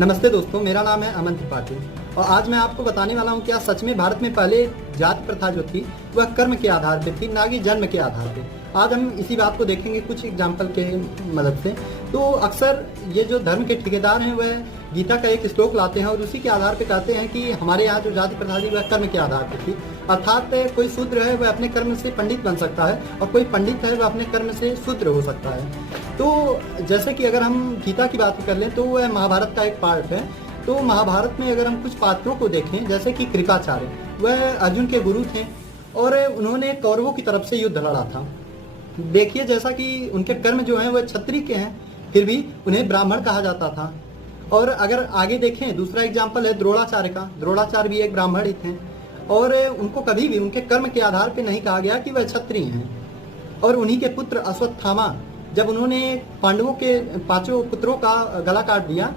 नमस्ते दोस्तों, मेरा नाम है अमन त्रिपाठी और आज मैं आपको बताने वाला हूँ क्या सच में भारत में पहले जाति प्रथा जो थी वह कर्म के आधार पे थी, ना कि जन्म के आधार पे। आज हम इसी बात को देखेंगे कुछ एग्जाम्पल के मदद से। तो अक्सर ये जो धर्म के ठेकेदार हैं वह गीता का एक श्लोक लाते हैं और उसी के आधार पे कहते हैं कि हमारे यहाँ जो जाति प्रथा थी वह कर्म के आधार पे थी। अर्थात कोई शूद्र है वह अपने कर्म से पंडित बन सकता है और कोई पंडित है वह अपने कर्म से शूद्र हो सकता है। तो जैसे कि अगर हम गीता की बात कर लें तो वह महाभारत का एक पार्ट है। तो महाभारत में अगर हम कुछ पात्रों को देखें, जैसे कि कृपाचार्य, वह अर्जुन के गुरु थे और उन्होंने कौरवों की तरफ से युद्ध लड़ा था। देखिए, जैसा कि उनके कर्म जो हैं वह क्षत्रिय के हैं, फिर भी उन्हें ब्राह्मण कहा जाता था। और अगर आगे देखें, दूसरा एग्जाम्पल है द्रोणाचार्य का। द्रोणाचार्य भी एक ब्राह्मण ही थे और उनको कभी भी उनके कर्म के आधार पर नहीं कहा गया कि वह क्षत्रिय हैं। और उन्हीं के पुत्र अश्वत्थामा, जब उन्होंने पांडवों के 5 पुत्रों का गला काट दिया